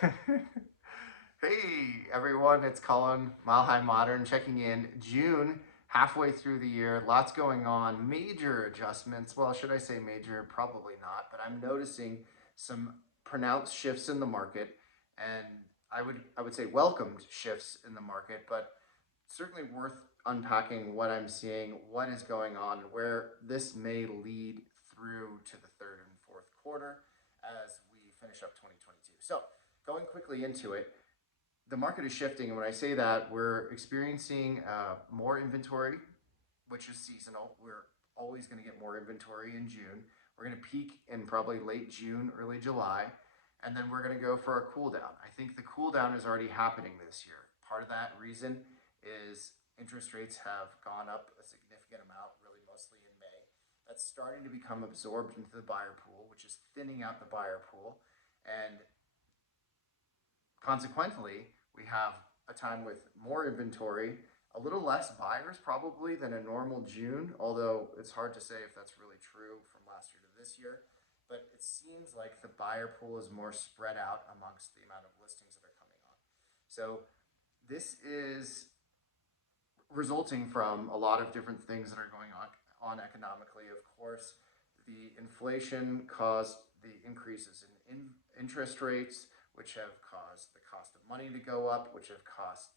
Hey everyone, it's Colin, Mile High Modern, checking in. June, halfway through the year, lots going on, major adjustments. Well, should I say major? Probably not, but I'm noticing some pronounced shifts in the market, and I would say welcomed shifts in the market, but certainly worth unpacking what I'm seeing, what is going on, where this may lead through to the third and fourth quarter as we finish up 2022. So, going quickly into it, the market is shifting. And when I say that, we're experiencing more inventory, which is seasonal. We're always going to get more inventory in June. We're going to peak in probably late June, early July, and then we're going to go for a cool down. I think the cool down is already happening this year. Part of that reason is interest rates have gone up a significant amount, really mostly in May. That's starting to become absorbed into the buyer pool, which is thinning out the buyer pool. And consequently, we have a time with more inventory, a little less buyers probably than a normal June, although it's hard to say if that's really true from last year to this year. But it seems like the buyer pool is more spread out amongst the amount of listings that are coming on. So this is resulting from a lot of different things that are going on economically. Of course, the inflation caused the increases in interest rates, which have caused the cost of money to go up, which have caused,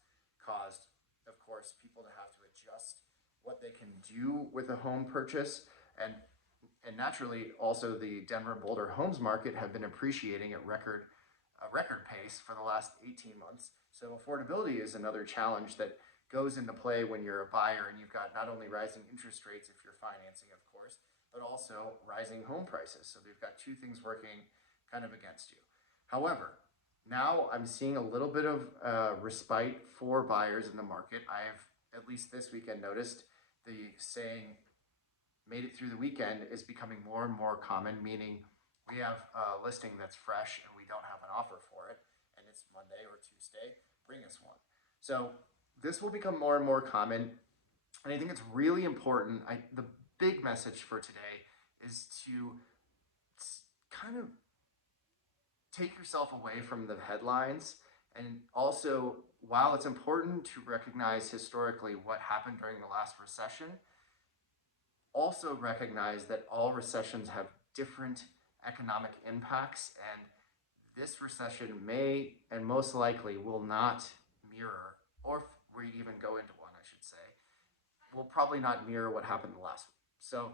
of course, people to have to adjust what they can do with a home purchase. And naturally, also the Denver Boulder homes market have been appreciating at a record pace for the last 18 months. So affordability is another challenge that goes into play when you're a buyer and you've got not only rising interest rates if you're financing, of course, but also rising home prices. So they've got two things working kind of against you. However, now I'm seeing a little bit of respite for buyers in the market. I have, at least this weekend, noticed the saying made it through the weekend is becoming more and more common, meaning we have a listing that's fresh and we don't have an offer for it, and it's Monday or Tuesday, bring us one. So this will become more and more common, and I think it's really important. The big message for today is to kind of take yourself away from the headlines, and also, while it's important to recognize historically what happened during the last recession, also recognize that all recessions have different economic impacts, and this recession may and most likely will not mirror, or if we even go into one, I should say, will probably not mirror what happened the last one. So,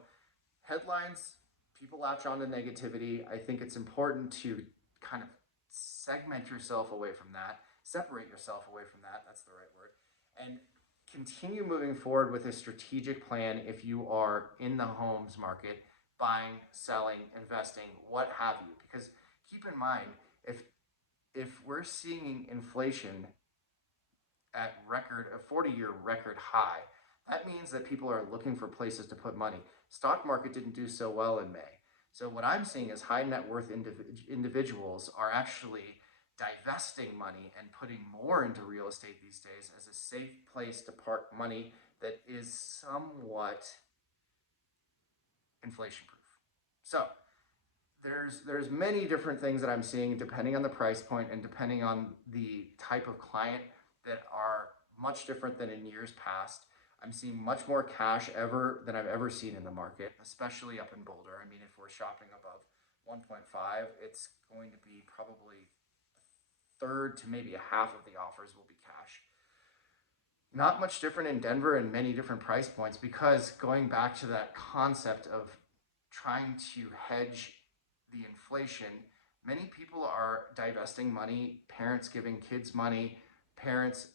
headlines, people latch on to negativity. I think it's important to kind of segment yourself away from that, separate yourself away from that. That's the right word. And continue moving forward with a strategic plan if you are in the homes market, buying, selling, investing, what have you. Because keep in mind, if we're seeing inflation at a 40-year record high, that means that people are looking for places to put money. Stock market didn't do so well in May. So what I'm seeing is high net worth individuals are actually divesting money and putting more into real estate these days as a safe place to park money that is somewhat inflation proof. So there's many different things that I'm seeing depending on the price point and depending on the type of client that are much different than in years past. I'm seeing much more cash than I've ever seen in the market, especially up in Boulder. I mean, if we're shopping above 1.5, it's going to be probably a third to maybe a half of the offers will be cash. Not much different in Denver and many different price points, because going back to that concept of trying to hedge the inflation, many people are divesting money, parents giving kids money, parents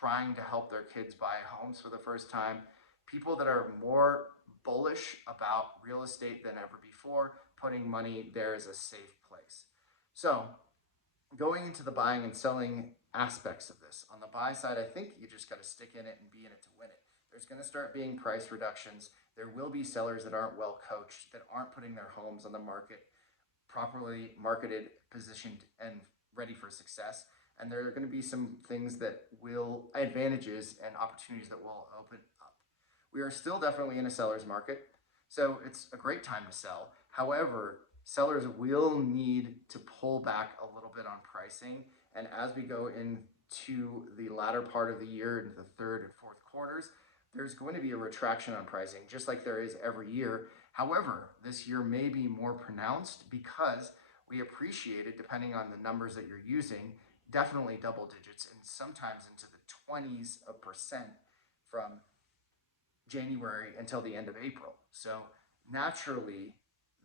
trying to help their kids buy homes for the first time, people that are more bullish about real estate than ever before, putting money there as a safe place. So, going into the buying and selling aspects of this, on the buy side, I think you just got to stick in it and be in it to win it. There's going to start being price reductions. There will be sellers that aren't well coached, that aren't putting their homes on the market properly marketed, positioned, and ready for success. And there are going to be some things that will, advantages and opportunities that will open up. We are still definitely in a seller's market, so it's a great time to sell. However, sellers will need to pull back a little bit on pricing. And as we go into the latter part of the year, into the third and fourth quarters, there's going to be a retraction on pricing, just like there is every year. However, this year may be more pronounced because we appreciated, depending on the numbers that you're using, definitely double digits and sometimes into the 20s of percent from January until the end of April. So naturally,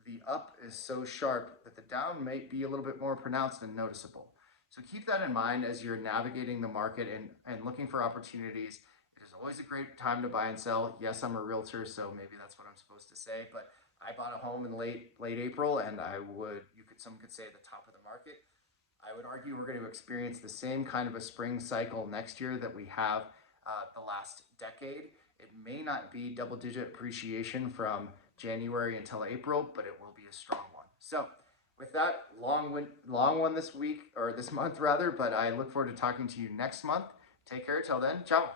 the up is so sharp that the down may be a little bit more pronounced and noticeable. So keep that in mind as you're navigating the market and looking for opportunities. It is always a great time to buy and sell. Yes, I'm a realtor, so maybe that's what I'm supposed to say, but I bought a home in late April, and some could say the top of the market. I would argue we're going to experience the same kind of a spring cycle next year that we have the last decade. It may not be double-digit appreciation from January until April, but it will be a strong one. So with that, long one this week, or this month rather, but I look forward to talking to you next month. Take care till then. Ciao.